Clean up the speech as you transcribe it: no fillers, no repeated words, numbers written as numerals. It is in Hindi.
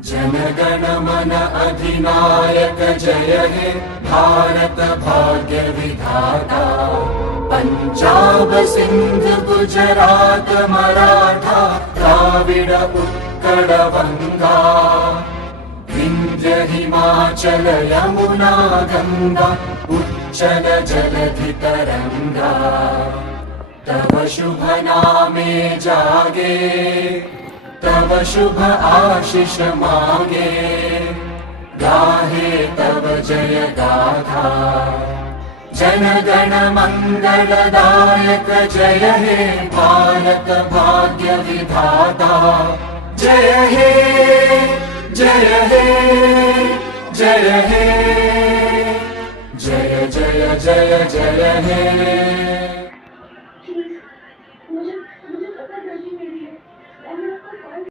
जनगण मन अधिनायक जय हे भारत भाग्य विधाता। पंजाब सिंध गुजरात मराठा द्राविड उत्कल गंगा, विंध्य हिमाचल यमुना गंगा उच्चल जलधि तरंगा। तव शुभ नामे जागे, तव शुभ आशीष मांगे, गाहे तव जय गाथा। जन गण मंगलदायक जय हे भारत भाग्य विधाता। जय हे जय हे जय हे, जय जय जय जय हे।